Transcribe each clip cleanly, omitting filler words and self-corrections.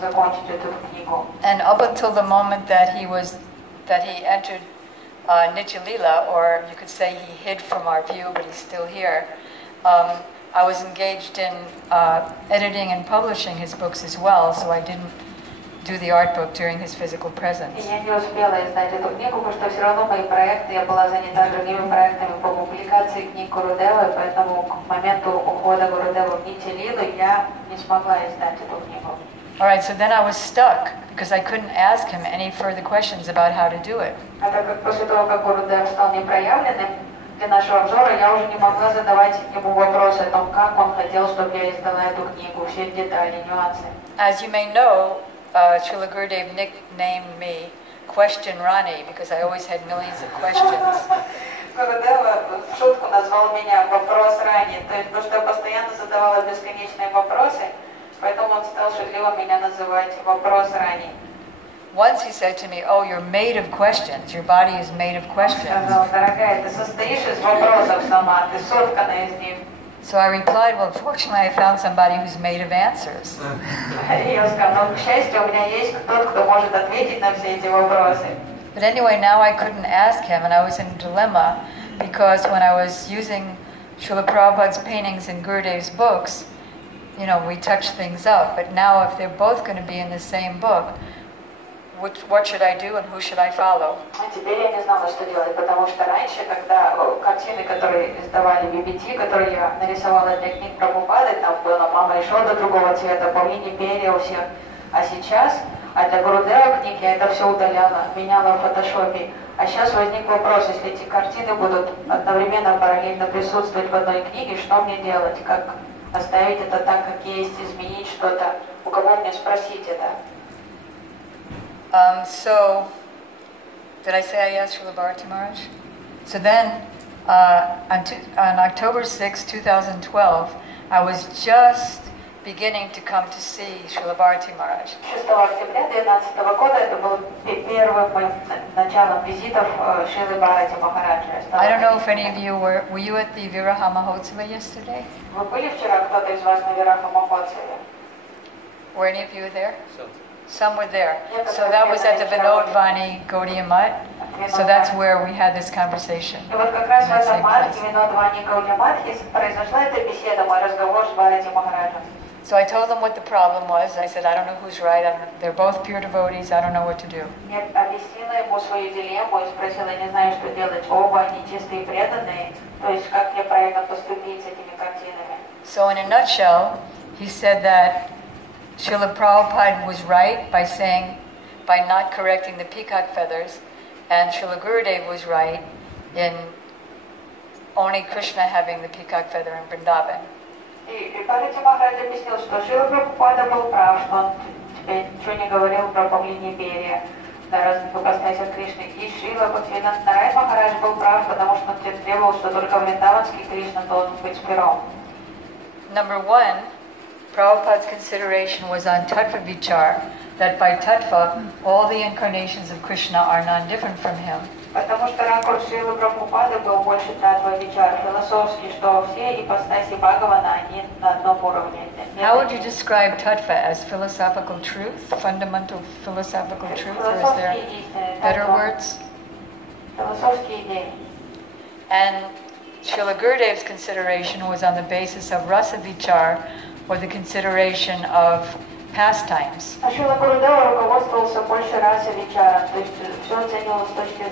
закончить эту книгу. And up until the moment that he entered Nitya Lila, or you could say he hid from our view, but he's still here. I was engaged in editing and publishing his books as well, so I didn't do the art book during his physical presence. Я не успела издать эту книгу, потому что все равно мои проекты, я была занята другими проектами по публикации книг Гурудевы, поэтому к моменту ухода Гурудевы в Нитья Лилу я не смогла издать эту книгу. All right, so then I was stuck because I couldn't ask him any further questions about how to do it. А так как после того, как Гурудев стал непроявленным для нашего обзора, я уже не могла задавать ему вопросы о том, как он хотел, чтобы я издала эту книгу, все детали, нюансы. As you may know, Srila Gurudev nicknamed me Question Rani because I always had millions of questions. Гурудев в шутку назвал меня «Вопрос Рани», то есть потому что я постоянно задавала бесконечные вопросы, поэтому он стал шутливо меня называть «Вопрос Рани». Once he said to me, "Oh, you're made of questions. Your body is made of questions." Дорогая, ты состоишь из вопросов сама, ты соткана из них. So I replied, "Well, fortunately, I found somebody who's made of answers." Я сказала, к счастью, у меня есть тот, кто может ответить на все эти вопросы. But anyway, now I couldn't ask him, and I was in a dilemma because when I was using Srila Prabhupada's paintings in Gurudev's books, you know, we touched things up. But now, if they're both going to be in the same book, what should I do and who should I follow? Теперь я не знала, что делать, потому что раньше, когда картины, которые издавали BBT, которые я нарисовала для книг Прабхупады, там была «Мама и Шода» другого цвета, «Павлини перья» у всех. А сейчас, для Гурудева книги я это все удаляла, меняла в фотошопе. А сейчас возник вопрос, если эти картины будут одновременно, параллельно присутствовать в одной книге, что мне делать? Как оставить это так, как есть, изменить что-то? У кого мне спросить это? So, did I say I asked Srila Bharati Maharaj? So then, on October 6, 2012, I was just beginning to come to see Srila Bharati Maharaj. 6 октября 2012 года это был первым моим началом визитов Шрилы Бхарати Махараджа. I don't know if any of you were you at the Viraha Mahotsava yesterday? Вы были вчера, кто-то из вас на Вираха Махотсаве? Were any of you there? Some were there. So that was at the Vinod Vani Gaudiya Mutt. So that's where we had this conversation. И вот как раз в этом марте Vinod Vani Gaudiya Mutt произошла эта беседа, мой разговор с Бхарати Махараджем. So I told them what the problem was. I said, I don't know who's right. They're both pure devotees. I don't know what to do. Я объяснила ему свою дилемму и спросила, не знаю, что делать. Оба они чистые и преданные. То есть, как мне правильно поступить с этими картинами. So in a nutshell, he said that Srila Prabhupada was right by not correcting the peacock feathers, and Srila Gurudev was right in only Krishna having the peacock feather in Vrindavan. И Бхарати Махарадж объяснил, что Шрила Прабхупада был прав, что он теперь ничего не говорил про павлиньи перья на разных ипостасях Кришны. И Шрила Бхактивинода Нарайан Махарадж был прав, потому что он требовал, что только вриндаванский Кришна должен быть с пером. Number one, Prabhupada's consideration was on Tattva Vichar, that by Tattva, all the incarnations of Krishna are non-different from him. Потому что ракурс Шрилы Прабхупады был больше Таттва Вичар, философский, что все ипостаси Бхагавана, они на одном уровне. How would you describe Tattva? As philosophical truth, fundamental philosophical truth, or is there better words? Философские идеи. And Srila Gurudev's consideration was on the basis of Rasa Vichar, or the consideration of pastimes. А Шрила Гурудева руководствовался больше раса Вичаром, то есть все оценивалось с точки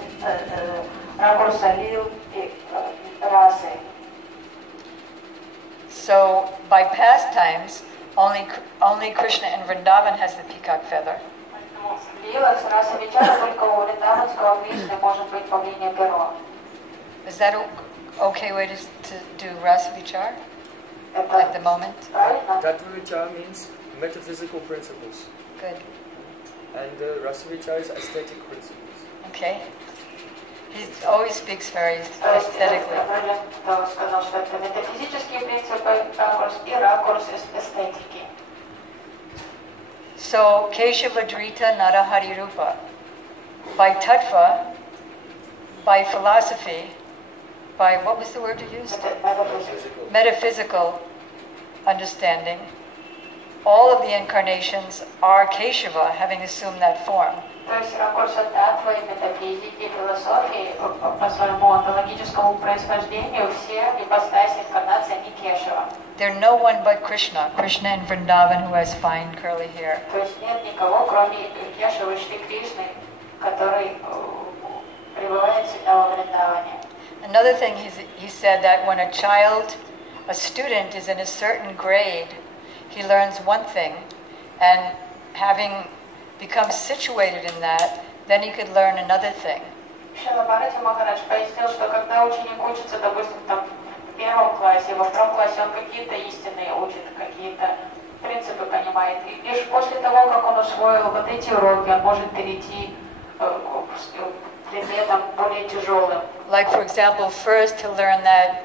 ракурса лил и расы. So by pastimes, only Krishna in Vrindavan has the peacock feather. Лила с раса Вичара только у вриндаванского Кришны может быть павлинье перо. Is that okay way to do Rasa Vichar at the moment? Tattva Vichar means metaphysical principles. Good. And Rasa Vichar is aesthetic principles. Okay. He always speaks very aesthetically. Сказал, что это метафизические принципы, ракурс и ракурс эстетики. So, Keshavadrita Narahari Rupa. By tattva, by philosophy, by, what was the word you used? Metaphysical understanding. all of the incarnations are Keshava, having assumed that form. То есть ракурса татвы, метафизики, философии по своему онтологическому происхождению все ипостаси инкарнации они Кешава. There's no one but Krishna in Vrindavan who has fine curly hair. То есть нет никого, кроме Кешавы Шри Кришны, который пребывает всегда во Вриндаване. Another thing he said that when a student is in a certain grade, he learns one thing, and having become situated in that, then he could learn another thing. Шрила Бхарати Махарадж пояснил, что когда ученик учится, допустим, там, в первом классе, во втором классе, он какие-то истины учит, какие-то принципы понимает. И лишь после того, как он усвоил вот эти уроки, он может перейти к предметам более тяжелым. Like, for example, first to learn that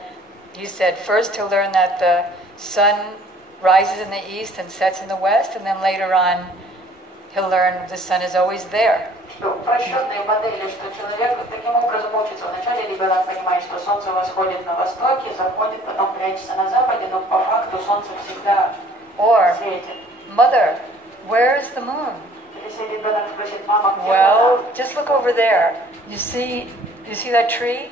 the sun rises in the east and sets in the west, and then later on he'll learn the sun is always there. Упрощенные модели, что человек таким образом учится. Вначале ребенок понимает, что солнце восходит на востоке, заходит, потом прячется на западе, но по факту солнце всегда светит. Mother, where is the moon? Если ребенок спросит, мама, где Well, луна? just look over there. You see that tree?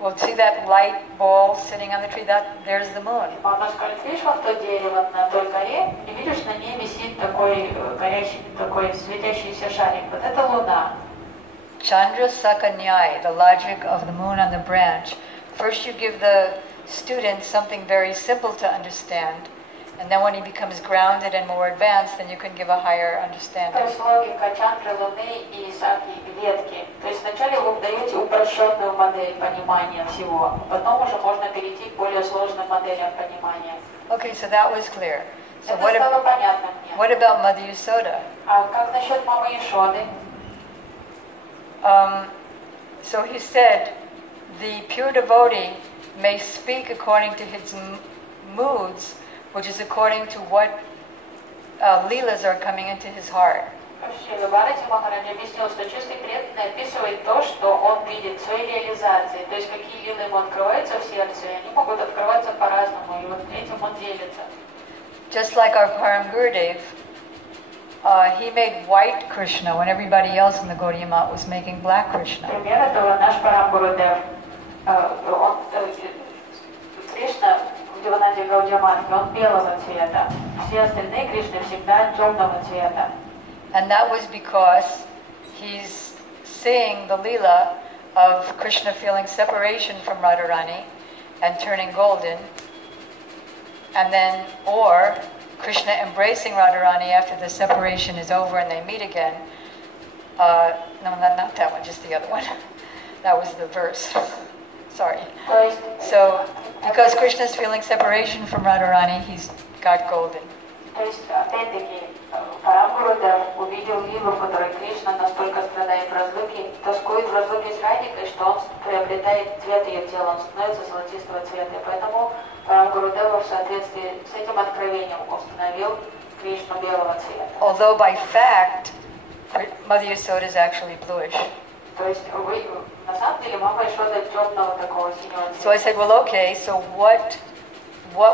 Well, see that light ball sitting on the tree? There's the moon. Мама скажет, видишь вон то дерево на той горе, и видишь, на ней висит такой горящий, такой светящийся шарик. Вот это луна. Chandra Sakanyai, the logic of the moon on the branch. First you give the student something very simple to understand, and then when he becomes grounded and more advanced, then you can give a higher understanding. То есть логика чандры, луны и саки, ветки. То есть вначале вы даете упрощенную модель понимания всего, потом уже можно перейти к более сложным моделям понимания. Okay, so that was clear. So Это стало понятно мне. what about Mother Yasoda? А как насчет мамы Ишоды? So he said, the pure devotee may speak according to his moods, which is according to what leelas are coming into his heart. Шрила Бхарати Махарадж объяснил, что чистый преданный описывает то, что он видит в своей реализации, то есть какие лилы ему открываются в сердце, и они могут открываться по-разному, и вот этим он делится. Just like our Param Gurudev, he made white Krishna when everybody else in the Gaudiya Math was making black Krishna. Пример этого наш Парам Гурудев. Кришна в Дивананде Гаудия Матхе, он белого цвета. Все остальные Кришны всегда темного цвета. And that was because he's seeing the Leela of Krishna feeling separation from Radharani and turning golden, and then, or Krishna embracing Radharani after the separation is over and they meet again. No, not that one, just the other one. That was the verse. Sorry. So, because Krishna is feeling separation from Radharani, he's got golden. То есть, опять-таки, Парам Гурудев увидел лилу, в которой Кришна настолько страдает в разлуке, тоскует в разлуке с Радикой, что он приобретает цвет ее тела, он становится золотистого цвета. И поэтому Парам Гурудева в соответствии с этим откровением установил Кришну белого цвета. Although by fact, Mother Yasoda is actually bluish. То есть, на самом деле, мама Ишода темного такого синего цвета. So I said, well, okay, so what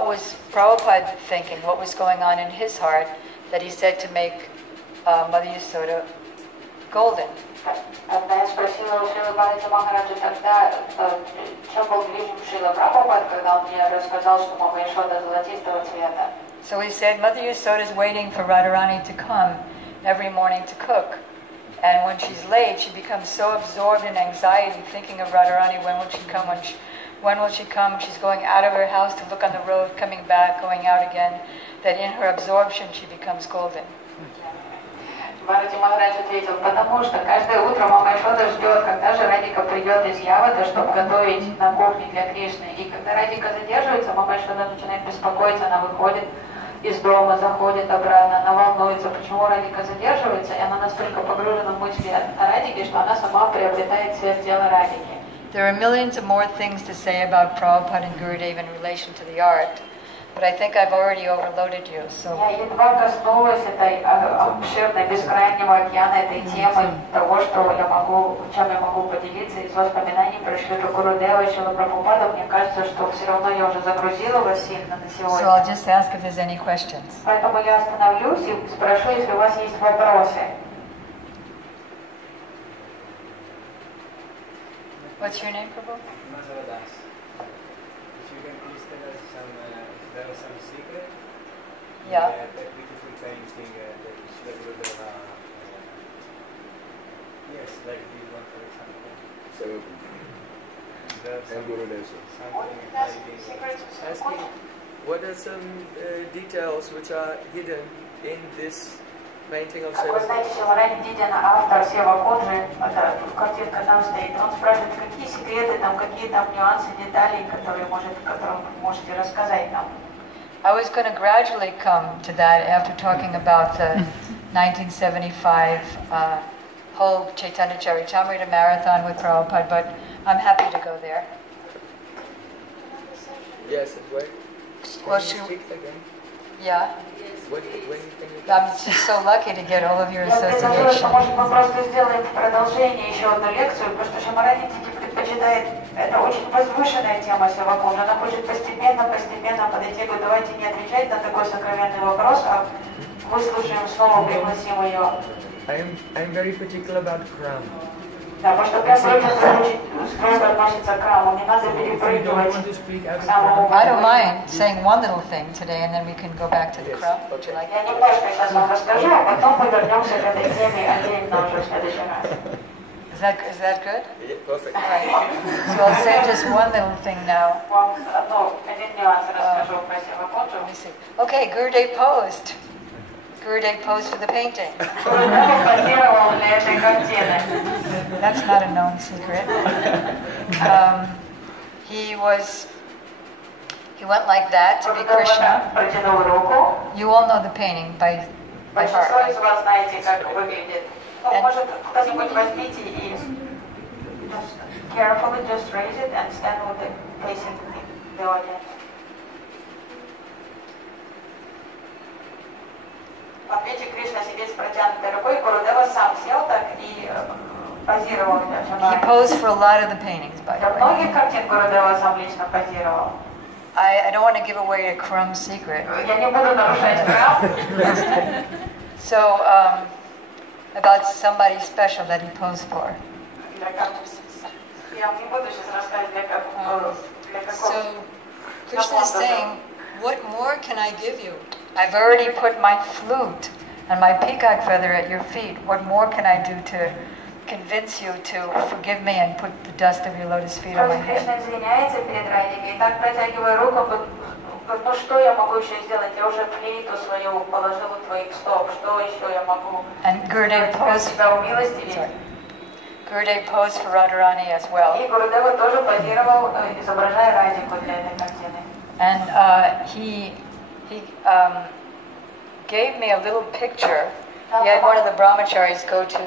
was Prabhupada thinking? What was going on in his heart that he said to make Mother Yasoda golden? Когда я спросила у Шрилы Бхарати Махараджа тогда, чем был движим Шрила Прабхупад, когда он мне рассказал, что мама Ишода золотистого цвета. So he said, Mother Yasoda is waiting for Radharani to come every morning to cook. And when she's late, she becomes so absorbed in anxiety, thinking of Radharani, when will she come? When will she come? She's going out of her house to look on the road, coming back, going out again, that in her absorption she becomes golden. Бхарати Махарадж ответил, потому что каждое утро мама Ишода ждет, когда же Радика придет из Явада, чтобы готовить на кухне для Кришны. И когда Радика задерживается, мама Ишода начинает беспокоиться, она выходит из дома, заходит обратно, она волнуется, почему Радика задерживается, и она настолько погружена в мысли о Радике, что она сама приобретает цвет тела Радики. There are millions of more things to say about Prabhupada and Gurudev in relation to the art, but I think I've already overloaded you. So. Я едва коснулась этой обширной, бескрайнего океана этой темы, того, что я могу, чем я могу поделиться из воспоминаний про Шрила Гурудева и Шрила Прабхупада. Мне кажется, что все равно я уже загрузила вас сильно на сегодня. So I'll just ask if there's any questions. Поэтому я остановлюсь и спрошу, если у вас есть вопросы. What's your name, Prabhu? There was some secret. Yeah. That beautiful painting that Srila Prabhupada. Yes, like this one for example. So, There's and Gurudev. something hiding. Asking, what are some details which are hidden in this painting of Как вы Srila? знаете, Syamarani Дидина, автор Сева Куджи, это картинка там стоит, он спрашивает, какие секреты, там, какие там нюансы, детали, которые вы можете рассказать нам. I was going to gradually come to that after talking about the 1975 whole Chaitanya Charitamrita marathon with Prabhupada, but I'm happy to go there. Yes, where? Well, Can you speak again? Yeah. When can you? I'm just so lucky to get all of your Я предложила, что, association. может, мы просто сделаем в продолжение еще одну лекцию, потому что Syamarani Диди предпочитает, это очень возвышенная тема Сева Куджи, она хочет постепенно подойти, говорит, давайте не отвечать на такой сокровенный вопрос, а выслушаем снова, пригласим ее. I'm very particular about Kram. Да, потому что прям очень строго относится к храму, не надо перепрыгивать к самому. I don't mind saying one little thing today, and then we can go back to the crowd. Would you like? Я немножко сейчас вам расскажу, а потом мы вернемся к этой теме отдельно уже в следующий раз. Is that good? Yeah, perfect. All right. So I'll say just one little thing now. Вам один нюанс расскажу про Сева Куджи. Let me see. Okay, Gurudev posed. Gurudev posed for the painting. Гурудев позировал для этой картины. That's not a known secret. He went like that to be Krishna. Протянул руку. You all know the painting by Большинство heart. из вас знаете, как выглядит. Ну, может, кто-нибудь возьмите и just carefully just raise it and stand with it facing the audience. В ответе Кришна сидит с протянутой рукой, Гурудева сам сел так и позировал для He Syamarani. posed for a lot of the paintings, by Для the way. многих картин Гурудева сам лично позировал. I don't want to give away a crumb secret. Я не буду нарушать храм. So, about somebody special that he posed for. Я не буду сейчас рассказывать, для какого. So, Krishna is saying, what more can I give you? I've already put my flute and my peacock feather at your feet. What more can I do to convince you to forgive me and put the dust of your lotus feet on my Кришна head? извиняется перед Радикой и так протягивая руку, говорит, ну что я могу еще сделать? Я уже флейту свою положил у твоих стоп. Что еще я могу? And Gurudev posed, Тебя умилостивить. Gurudev posed for Radharani as well. И Гурудева тоже позировал, изображая Радику для этой картины. And he gave me a little picture. He had one of the brahmacharis go to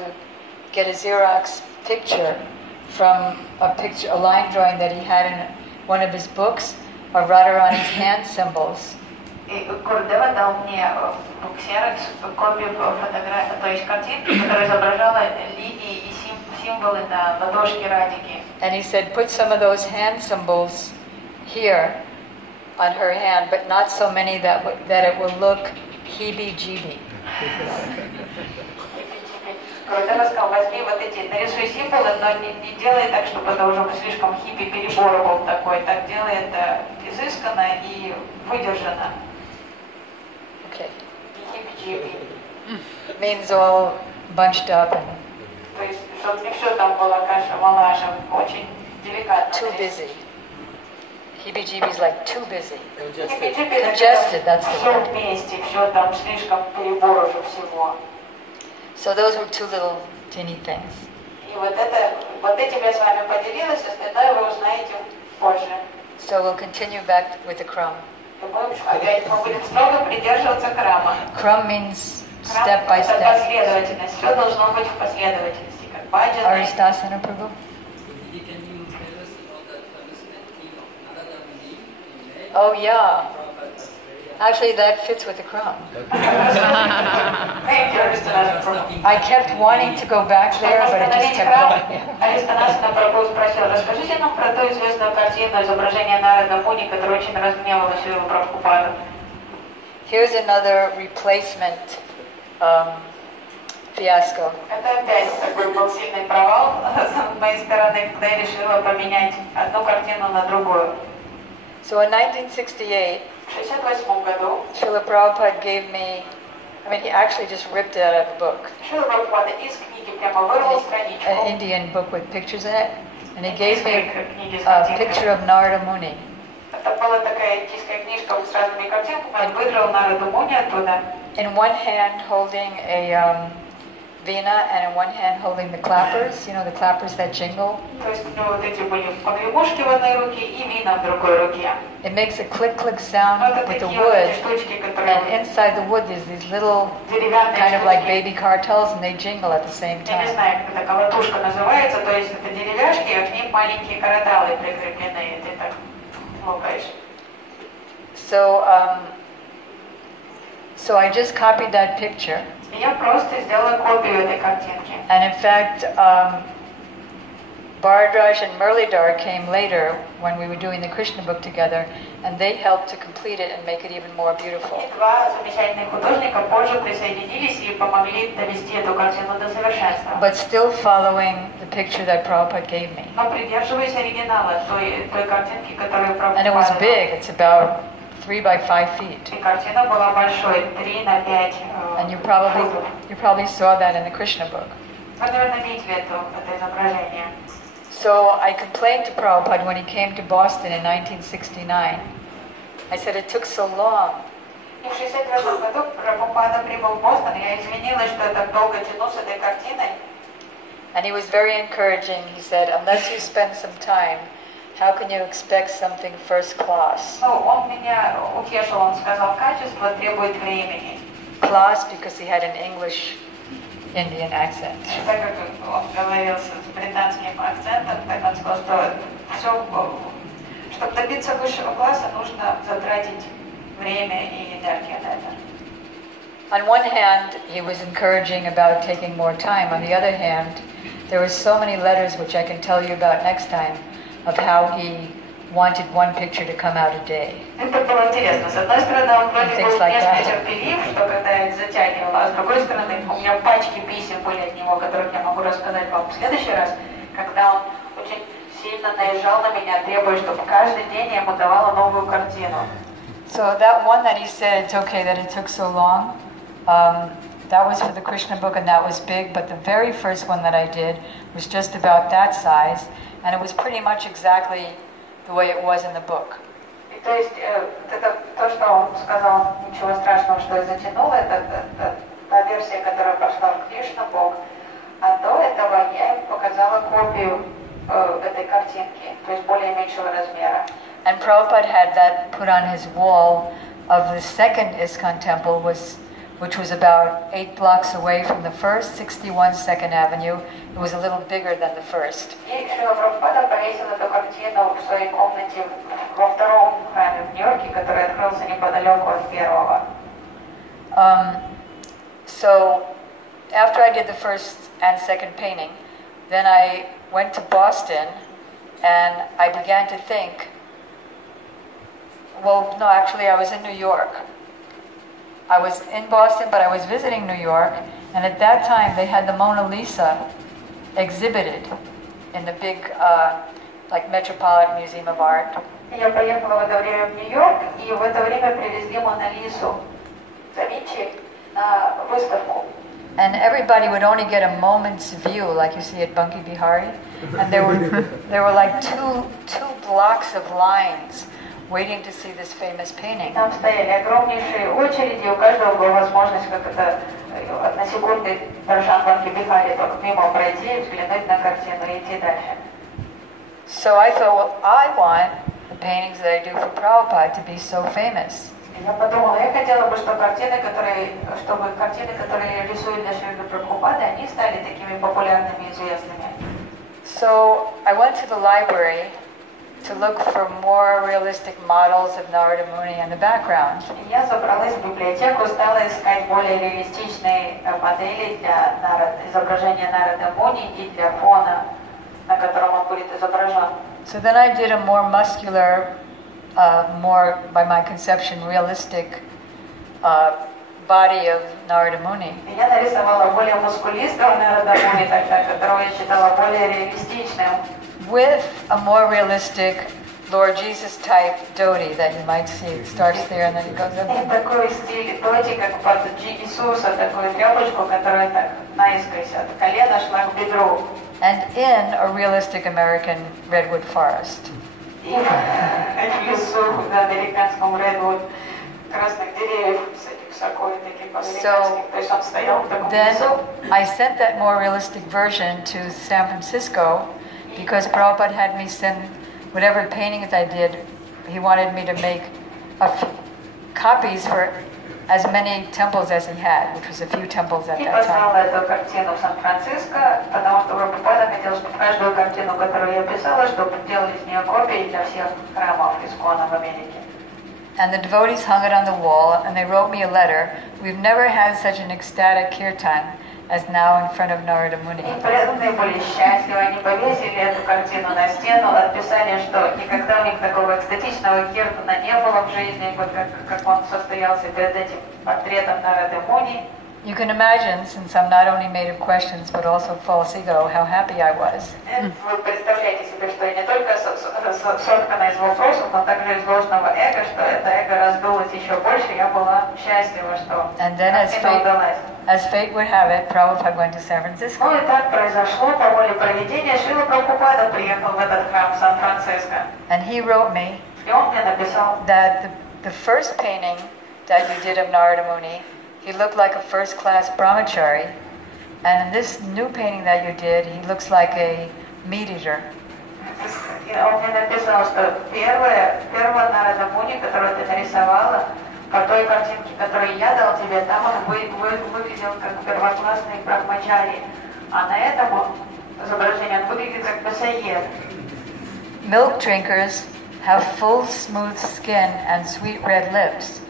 get a Xerox picture from a line drawing that he had in one of his books of Radharani's hand symbols. И Гурудева дал мне ксерокс, копию фотографии, то есть картинки, которая изображала линии и символы на ладошке Радики. And he said, put some of those hand symbols here on her hand, but not so many that it will look heebie-jeebie. Гурудева сказал, возьми вот эти, нарисуй символы, но не делай так, чтобы это уже слишком хиппи перебор был такой. Так делай это изысканно и выдержанно. Okay. Не хиппи-чиппи. Means all bunched up and То есть, чтобы не все там было каша-малаша, очень деликатно. too busy. Heebie-jeebie is like too busy. Хиппи-чиппи это Congested, that's the все word. вместе, все там слишком перебор уже всего. So those were two little teeny things. И вот этим я с вами поделилась, остальное вы узнаете позже. So we'll continue back with the crumb. Мы будем строго придерживаться крама. Crumb means Крам step by это step. последовательность, все должно быть в последовательности, как баджана. Aristasana Prabhu? Can you tell us about that famous painting of Narada Muni in May? Oh yeah. Prabhupada Actually, that fits with the crown. Thank you, Hristiyanatha Prabhu. I kept wanting to go back there, but it just kept going. Хриstiyanatha Prabhu спросил, расскажите нам про ту известную картину изображения Нарада Муни, которая очень разгневала Шрилу Прабхупаду. Here's another replacement fiasco. Это опять такой был сильный провал с моей стороны, когда я решила поменять одну картину на другую. So in 1968, В 1968 году Srila Prabhupada gave me, he actually just ripped it out of a book, Шрила Прабхупада из книги прямо вырвал страничку. an Indian book with pictures in it, and he gave me Книги с a картинками. picture of Narada Muni. Это была такая индийская книжка с разными картинками, он выиграл Нараду Муни оттуда. In one hand holding a veena, and in one hand holding the clappers, the clappers that jingle. То есть у него вот эти были погремушки в одной руке и вина в другой руке. It makes a click-click sound Вот with the такие вот wood, эти штучки, которые and inside the wood there's these little деревянные kind of like штучки. baby cartels, and they jingle at the same Я не time. знаю, как эта колотушка называется, то есть это деревяшки, а к ним маленькие караталы прикреплены, и ты так лопаешь. So I just copied that picture. И я просто сделала копию этой картинки. And in fact, Bhardraj and Murlidhar came later when we were doing the Krishna book together, and they helped to complete it and make it even more beautiful. И два замечательных художника позже присоединились и помогли довести эту картину до совершенства. But still following the picture that Prabhupada gave me. Но придерживаясь оригинала той картинки, которую Прабхупада. And it was big. It's about 3 by 5 feet. И картина была большой, 3 на 5 And you футов. probably saw that in the Krishna book. Вы, наверное, видели это изображение. So I complained to Prabhupada when he came to Boston in 1969. I said it took so long. И в 1969 году Прабхупада прибыл в Бостон, я извинилась, что я так долго тяну с этой картиной. And he was very encouraging. He said, unless you spend some time, how can you expect something first class? Ну, он меня утешил, он сказал, качество требует времени. Class because he had an English Indian accent. Так как он говорил с британским акцентом, поэтому он сказал, что все, чтобы добиться высшего класса, нужно затратить время и энергию на это. On one hand, he was encouraging about taking more time. On the other hand, there were so many letters, which I can tell you about next time, of how he wanted one picture to come out a day. Это было интересно. С одной стороны, он вроде Things был like несколько that. терпелив, что когда я их затягивала, а с другой стороны, у меня пачки писем были от него, которых я могу рассказать вам в следующий раз, когда он очень сильно наезжал на меня, требуя, чтобы каждый день я ему давала новую картину. So that one that he said, it's okay that it took so long, that was for the Krishna book and that was big, but the very first one that I did was just about that size, and it was pretty much exactly the way it was in the book. И то есть, это то, что он сказал, ничего страшного, что я затянула, это та версия, которая пошла в Кришна Бог, а до этого я им показала копию этой картинки, то есть более меньшего размера. And Prabhupada had that put on his wall of the second ISKCON temple, which was about 8 blocks away from the first, 61 Second Avenue. It was a little bigger than the first. И Шрила Прабхупада повесил эту картину в своей комнате во втором храме в Нью-Йорке, который открылся неподалеку от первого. So after I did the first and second painting, then I went to Boston and I began to think, well, no, actually I was in New York. I was in Boston, but I was visiting New York, and at that time they had the Mona Lisa exhibited in the big, like Metropolitan Museum of Art. Я поехала в это время в Нью-Йорк, и в это время привезли Мона Лису да Винчи на выставку. And everybody would only get a moment's view, like you see at Bunky Bihari, and there were like two blocks of lines waiting to see this famous painting. Там стояли огромнейшие очереди, у каждого была возможность, как это на секунды Даршан Банки Бихари только мимо пройти, взглянуть на картину и идти дальше. So I thought, well, I want the paintings that I do for Prabhupada to be so famous. Я подумала, я хотела бы, чтобы картины, которые я рисую для Шрилы Прабхупады, они стали такими популярными и известными. So I went to the library to look for more realistic models of Narada Muni in the background. Я забралась в библиотеку, стала искать более реалистичные модели для изображения Нарады Муни и для фона, на котором он будет изображен. So then I did a more muscular, more, by my conception, realistic body of Narada Muni. Я нарисовала более мускулистого Нарада Муни тогда, которого я считала более реалистичным. With a more realistic Lord Jesus type dhoti that you might see. It starts there and then it goes up. И такой стиль доти, как под Иисуса, такую тряпочку, которая так наискось от колена шла к бедру. And in a realistic American redwood forest. И в лесу, в американском Redwood, красных деревьев с этих сакой, таких американских, то есть он стоял в таком Then лесу. I sent that more realistic version to San Francisco because Prabhupada had me send whatever paintings I did. He wanted me to make copies for as many temples as he had, which was a few temples at И that time. послала эту картину в Сан-Франциско, потому что Прабхупада хотел, чтобы каждую картину, которую я писала, чтобы делали из нее копии для всех храмов Искона в Америке. And the devotees hung it on the wall, and they wrote me a letter. We've never had such an ecstatic kirtan as now in front of Narada Muni. И преданные были счастливы, они повесили эту картину на стену, отписали, что никогда у них такого экстатичного киртана не было в жизни, вот как он состоялся перед этим портретом Нарады Муни. You can imagine, since I'm not only made of questions but also false ego, how happy I was. Вы представляете себе, что я не только соткана из вопросов, но также из ложного эго, что это эго раздулось еще больше, я была счастлива, что And then as fate would have it, Prabhupada went to San Francisco. Ну и так произошло, по воле провидения, Шрила Прабхупада приехал в этот храм в Сан-Франциско. And he wrote me И он мне написал, that the first painting that you did of Narada Muni, he looked like a first-class brahmachari. And in this new painting that you did, he looks like a meat eater. и он мне написал, что первая Нарада Муни, которую ты нарисовала, по той картинке, которую я дал тебе, там он выглядел как первоклассный брахмачари, а на этом изображении он выглядит как мясоед. Milk drinkers have full smooth skin and sweet red lips,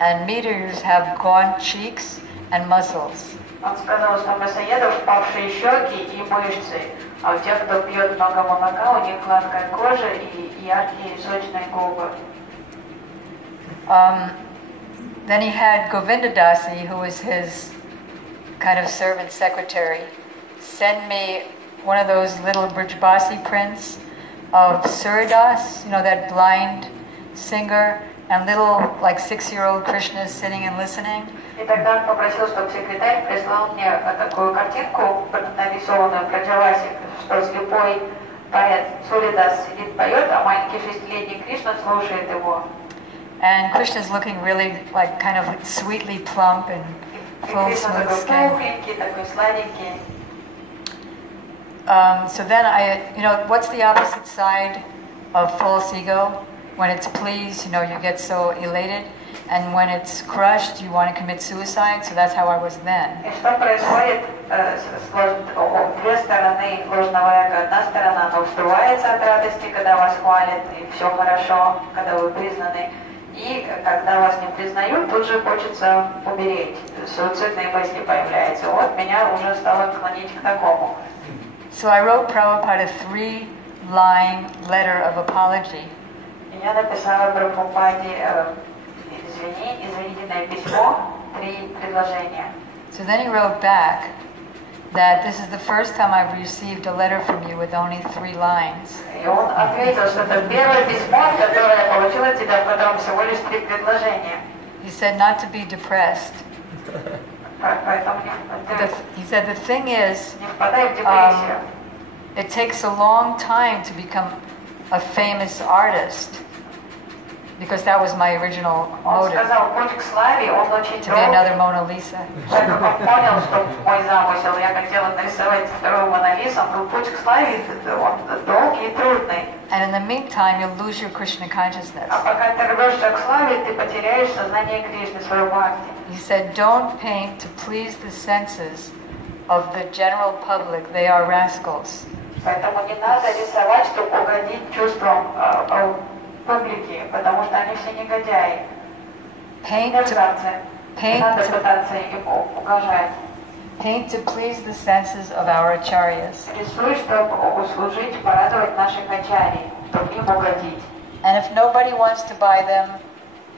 and meat eaters have gaunt cheeks and muscles. Он сказал, что у мясоедов впавшие щеки и мышцы, а у тех, кто пьет много молока, у них гладкая кожа и яркие сочные губы. Then he had Govindadasi, who was his kind of servant secretary, send me one of those little Brijbasi prints of Suridas, that blind singer, and little like 6-year-old Krishna sitting and listening. И тогда он попросил, чтобы секретарь прислал мне такую картинку, нарисованную про Джаваси, что слепой поэт Суридас сидит, поет, а маленький 6-летний Кришна слушает его. And Krishna's looking really like kind of sweetly plump and full smooth skin. So then what's the opposite side of false ego? When it's pleased, you get so elated. And when it's crushed, you want to commit suicide. So that's how I was then. И что происходит две стороны ложного эго? Одна сторона, она устроится от радости, когда вас хвалят, и все хорошо, когда вы признаны. И когда вас не признают, тут же хочется умереть. Суицидные мысли появляются. Вот меня уже стало клонить к такому. So I wrote Prabhupada a 3-line letter of apology. Я написала Прабхупаде извинительное письмо, 3 предложения. So then he wrote back that this is the first time I've received a letter from you with only 3 lines. И он ответил, что это первое письмо, которое я получила от тебя, в котором всего лишь 3 предложения. He said not to be depressed. He said the thing is, it takes a long time to become a famous artist. Because that was my original motive, to be another Mona Lisa. And in the meantime, you'll lose your Krishna consciousness. He said, don't paint to please the senses of the general public. They are rascals. Поэтому не надо рисовать, чтобы угодить чувствам публики, потому что они все негодяи. Мерзавцы. Надо пытаться им угожать. Paint to please the senses of our acharyas. Рисуй, чтобы услужить, порадовать наших ачарьи, чтобы им угодить. And if nobody wants to buy them,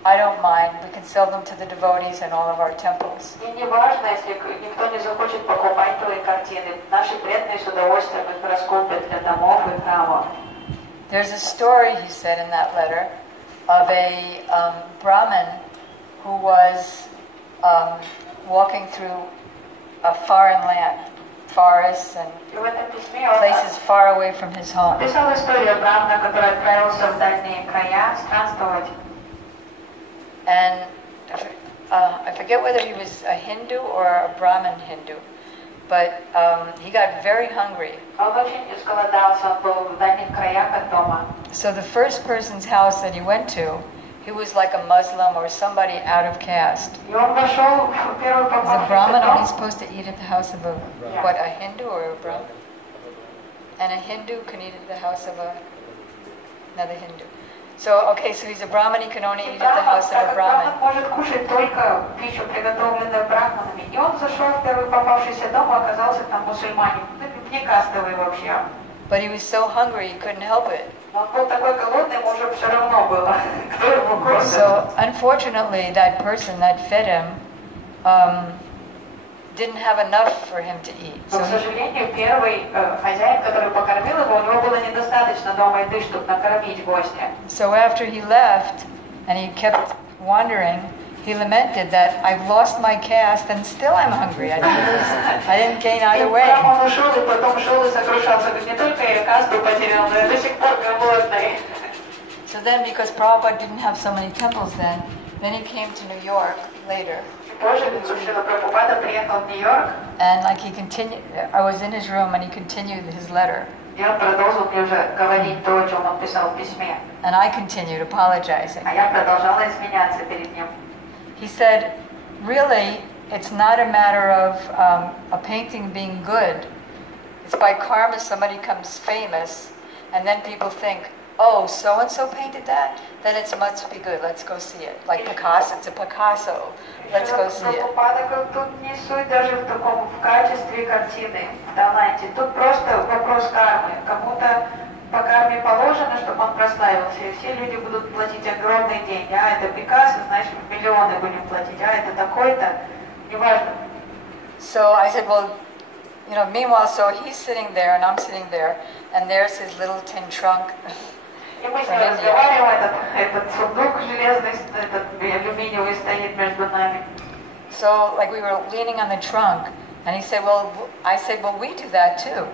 I don't mind. We can sell them to the devotees in all of our temples. И не важно, если никто не захочет покупать твои картины. Наши преданные с удовольствием их раскупят для домов и храмов. There's a story, he said in that letter, of a Brahmin who was walking through a foreign land, forests and places far away from his home. Писал историю брамана, который отправился в дальние края странствовать. And I forget whether he was a Hindu or a Brahmin Hindu, but he got very hungry. Он очень изголодался, он был в дальних краях от дома. So the first person's house that he went to, he was like a Muslim or somebody out of caste. И он вошел в первый Is a попавшийся Brahmin only дом. supposed to eat at the house of a, what, a Hindu or a Brahmin? And a Hindu can eat at the house of another Hindu. So, okay, so he's a Brahmin, he can only eat at the house of a Brahmin. Браман может кушать только пищу, приготовленную брахманами. И он зашел в первый попавшийся дом, и оказался там мусульманин. Не кастовый вообще. But he was so hungry, he couldn't help it. Но он был такой голодный, ему уже все равно было, кто его кормит. So, unfortunately, that person that fed him didn't have enough for him to eat. Но, к сожалению, первый хозяин, который покормил его, у него было недостаточно дома еды, чтобы накормить гостя. So after he left, and he kept wandering, he lamented that I've lost my caste and still I'm hungry. I didn't gain either way. Он ушел и потом шел и сокрушался, говорит, не только я касту потерял, но я до сих пор голодный. So then, because Prabhupada didn't have so many temples then he came to New York later. Позже Срила Прабхупада приехал в Нью-Йорк. And like he continued, I was in his room and he continued his letter. И он продолжил мне уже говорить то, о чем он писал в письме. And I continued apologizing. А я продолжала извиняться перед ним. He said, really, it's not a matter of a painting being good. It's by karma somebody becomes famous, and then people think, oh, so-and-so painted that? Then it must be good. Let's go see it. Like Picasso, it's a Picasso. Let's go see it. Прабхупада говорит, тут не суть даже в таком, в качестве картины, в таланте. Тут просто вопрос кармы. Кому-то по карме положено, чтобы он прославился, и все люди будут платить огромные деньги. А это Пикассо, значит, миллионы будем платить. А это такой-то, неважно. So I said, well, you know, meanwhile, so he's sitting there and I'm sitting there, and there's his little tin trunk. И мы с ним разговариваем, этот сундук железный, этот алюминиевый стоит между нами. So, like, we were leaning on the trunk, and he said, well, I said, well, we do that too.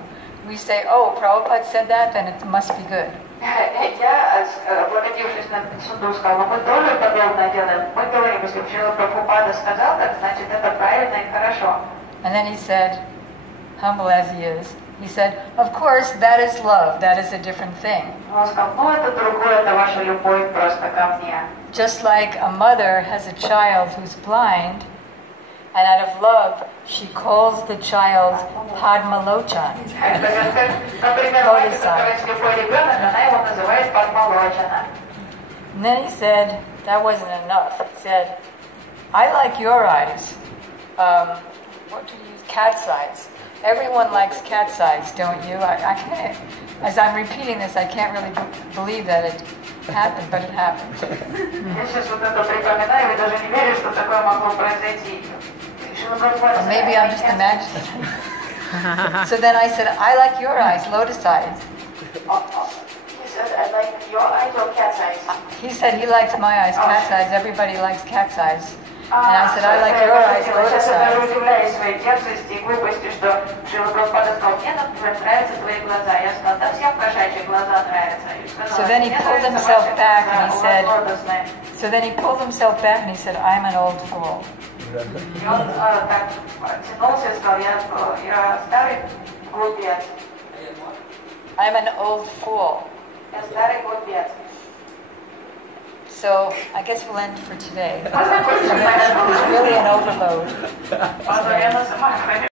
We say, oh, Prabhupada said that, then it must be good. Я, облокотившись на сундук, сказал, но мы тоже подобное делаем. Мы говорим, если Срила Прабхупада сказал так, значит, это правильно и хорошо. And then he said, humble as he is, he said, of course, that is love. That is a different thing. Он сказал, ну это другое, это ваша любовь просто ко мне. Just like a mother has a child who's blind, and out of love, she calls the child Padma Lochan. Например, мать, которая слепой ребенок, она его называет Падмалочана. And then he said, that wasn't enough. He said, I like your eyes. What did he use? Cat's eyes. Everyone likes cat's eyes, don't you? I can't, as I'm repeating this, I can't really believe that it happened, but it happened. Я сейчас вот это припоминаю, и даже не верю, что такое могло произойти. Or maybe I'm just imagining. So then I said, I like your eyes, lotus eyes. He said, I like your eyes or cat's eyes? He said he likes my eyes, cat's eyes. Everybody likes cat's eyes. And I said, I like your eyes, lotus Сейчас я даже eyes. удивляюсь своей дерзости и глупости, что Срила Прабхупада сказал, мне, например, нравятся твои глаза. Я сказала, да всем кошачьи глаза нравятся. So then he pulled himself back and he said, so then he pulled himself back and he said, I'm an old fool. И он так тянулся и сказал, я старый глупец. I'm an old fool. Я старый глупец. So I guess we'll end for today. It's really an overload.